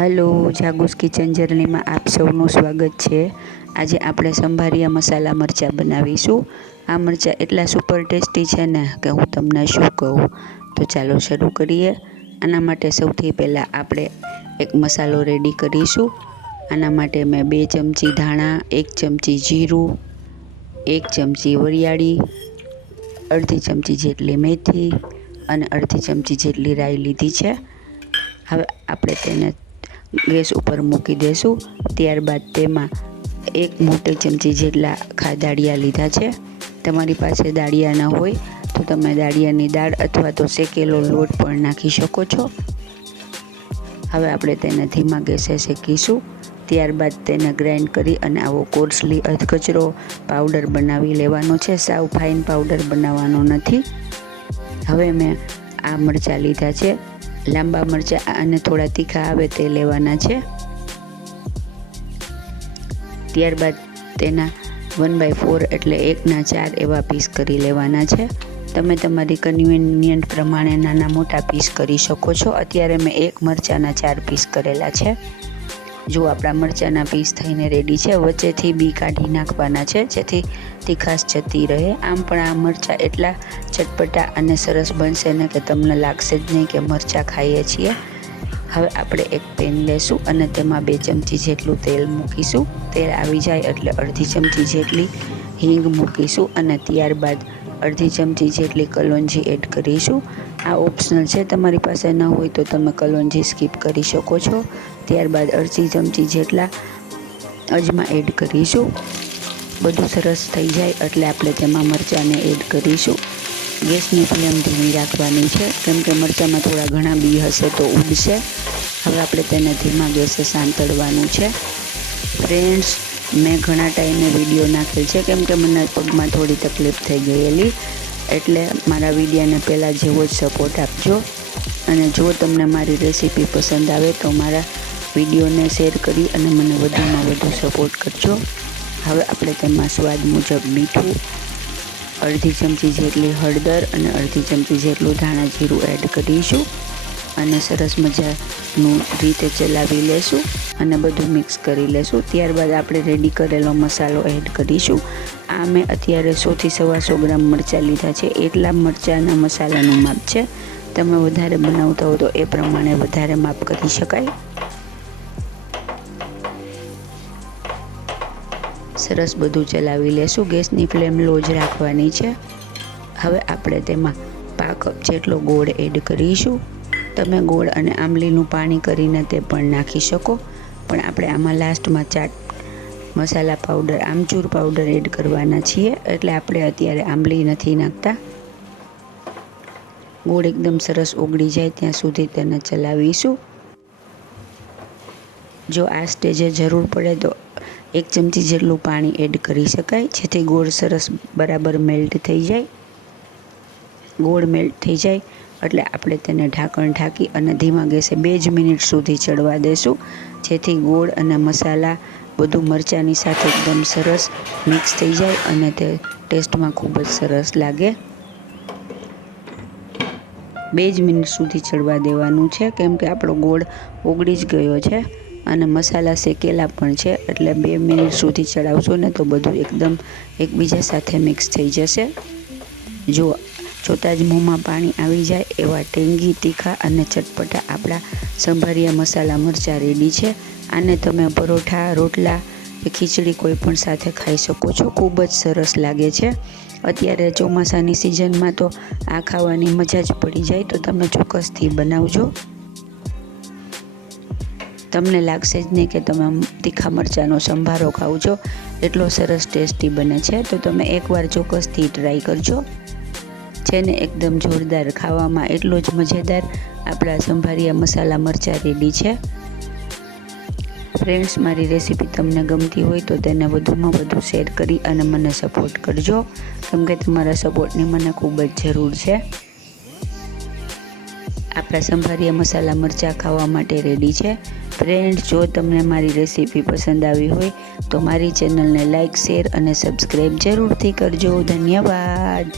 Hello, જાગુસ kitchen જર્નીમાં આપ સૌનું સ્વાગત છે। આજે આપણે સંભારિયા મસાલા મરચાં બનાવીશું। આ મરચાં એટલા સુપર ટેસ્ટી છે ને કે હું તમને શું કહું। તો ચાલો શરૂ કરીએ। આના માટે સૌથી પહેલાં આપણે એક મસાલો રેડી કરીશું। આના માટે મેં 2 ચમચી ધાણા, 1 ચમચી જીરું, 1 ચમચી વરિયાળી, અડધી ચમચી જેટલી મેથી અને અડધી ચમચી જેટલી રાઈ લીધી છે। હવે આપણે તેને ગેસ ઉપર મૂકી દેશું। ત્યારબાદ તેમાં 1 મોટી ચમચી જેટલા દાળિયા લીધા છે। તમારી પાસે દાળિયા ન હોય તો તમે દાળિયાની દાળ અથવા તો શેકેલો લોટ પણ નાખી શકો છો। હવે આપણે તેને ધીમા ગેસે શેકીશું। ત્યારબાદ તેને ગ્રાઇન્ડ કરી અને આવો કોર્સલી અધકચરો પાવડર બનાવી લેવાનો છે। સાવ ફાઇન પાવડર બનાવવાનો નથી। હવે મેં આ મરચાં લીધા છે। લાંબા મરચાં અને થોડા તીખા આવે તે લેવાના છે। ત્યારબાદ તેના 1/4 એટલે 1/4 એવા પીસ કરી લેવાના છે। તમે તમારી કન્વીનિયન્ટ પ્રમાણે નાના મોટા પીસ કરી શકો છો। અત્યારે મેં 1 મરચાંના 4 પીસ કરેલા છે। જો આપણા મરચાંના પીસ થઈને રેડી છે। વચ્ચેથી બી કાઢી નાખવાના છે જેથી તીખાશ જતી રહે। આમ પણ આ મરચાં એટલા ચટપટા અને સરસ બનશે ને કે તમને લાગશે જ નહીં કે મરચાં ખાઈએ છીએ। હવે આપણે એક પેન લેશું અને તેમાં 2 ચમચી જેટલું તેલ મૂકીશું। તેલ આવી જાય એટલે અડધી ચમચી જેટલી હિંગ મૂકીશું અને ત્યારબાદ અડધી ચમચી જેટલી કલોંજી એડ કરીશું। આ ઓપ્શનલ છે, તમારી પાસે ન હોય તો તમે કલોંજી સ્કીપ કરી શકો છો। ત્યારબાદ અડધી ચમચી જેટલા અજમા એડ કરીશું। બધું સરસ થઈ જાય એટલે આપણે તેમાં મરચાંને એડ કરીશું। ગેસની ફ્લેમ ધીમી રાખવાની છે કેમ કે મરચાંમાં થોડા ઘણા બી હશે તો ઉડશે। હવે આપણે તેને ધીમા ગેસે સાંતળવાનું છે। ફ્રેન્ડ્સ, મેં ઘણા ટાઈમે વિડીયો નાખેલ છે કેમ કે મને પગમાં થોડી તકલીફ થઈ ગયેલી, એટલે મારા વિડીયોને પહેલાં જેવો જ સપોર્ટ આપજો। અને જો તમને મારી રેસીપી પસંદ આવે તો મારા વિડીયોને શેર કરી અને મને વધુમાં વધુ સપોર્ટ કરજો। હવે આપણે તેમાં સ્વાદ મુજબ મીઠું, અડધી ચમચી જેટલી હળદર અને અડધી ચમચી જેટલું ધાણા જીરું એડ કરીશું અને સરસ મજાનું રીતે ચલાવી લેશું અને બધું મિક્સ કરી લેશું। ત્યારબાદ આપણે રેડી કરેલો મસાલો એડ કરીશું। આ મેં અત્યારે 100 થી 125 ગ્રામ મરચાં લીધા છે। એટલા મરચાંના મસાલાનું માપ છે। તમે વધારે બનાવતા હો તો એ પ્રમાણે વધારે માપ કરી શકાય। સરસ બધું ચલાવી લેશું। ગેસની ફ્લેમ લો જ રાખવાની છે। હવે આપણે તેમાં 1/2 કપ જેટલો ગોળ એડ કરીશું। તમે ગોળ અને આંબલીનું પાણી કરીને તે પણ નાખી શકો, પણ આપણે આમાં લાસ્ટમાં ચાટ મસાલા પાવડર, આમચૂર પાવડર એડ કરવાના છીએ એટલે આપણે અત્યારે આંબલી નથી નાખતા। ગોળ એકદમ સરસ ઓગળી જાય ત્યાં સુધી તેને ચલાવીશું। જો આ સ્ટેજે જરૂર પડે તો 1 ચમચી જેટલું પાણી એડ કરી શકાય જેથી ગોળ સરસ બરાબર મેલ્ટ થઈ જાય। ગોળ મેલ્ટ થઈ જાય એટલે આપણે તેને ઢાંકણ ઢાંકી અને ધીમા ગેસે 2 જ મિનિટ સુધી ચડવા દેશું જેથી ગોળ અને મસાલા બધું મરચાંની સાથે એકદમ સરસ મિક્સ થઈ જાય અને તે ટેસ્ટમાં ખૂબ જ સરસ લાગે। 2 જ મિનિટ સુધી ચડવા દેવાનું છે કેમ કે આપણો ગોળ ઓગળી જ ગયો છે અને મસાલા શેકેલા પણ છે, એટલે 2 મિનિટ સુધી ચડાવશો ને તો બધું એકદમ એકબીજા સાથે મિક્સ થઈ જશે। જો જોતાં જ મોંમાં પાણી આવી જાય એવા ટેંગી, તીખા અને ચટપટા આપણા સંભારિયા મસાલા મરચાં રેડી છે। આને તમે પરોઠા, રોટલા કે ખીચડી કોઈ પણ સાથે ખાઈ શકો છો। ખૂબ જ સરસ લાગે છે। અત્યારે ચોમાસાની સિઝનમાં તો આ ખાવાની મજા જ પડી જાય, તો તમે ચોક્કસથી બનાવજો। તમને લાગશે જ નહીં કે તમે તીખા મરચાંનો સંભારો ખાવ છો, એટલો સરસ ટેસ્ટી બને છે। તો તમે એકવાર ચોક્કસથી ટ્રાય કરજો। છે ને એકદમ જોરદાર, ખાવામાં એટલો જ મજેદાર આપણા સંભારિયા મસાલા મરચાં રેડી છે। ફ્રેન્ડ્સ, મારી રેસીપી તમને ગમતી હોય તો તેને વધુમાં વધુ શેર કરી અને મને સપોર્ટ કરજો કેમ કે તમારા સપોર્ટની મને ખૂબ જ જરૂર છે। આપણા સંભારિયા મસાલા મરચાં ખાવા માટે રેડી છે। ફ્રેન્ડ્સ, જો તમને મારી રેસીપી પસંદ આવી હોય તો મારી ચેનલને લાઇક, શેર અને સબસ્ક્રાઈબ જરૂરથી કરજો। ધન્યવાદ।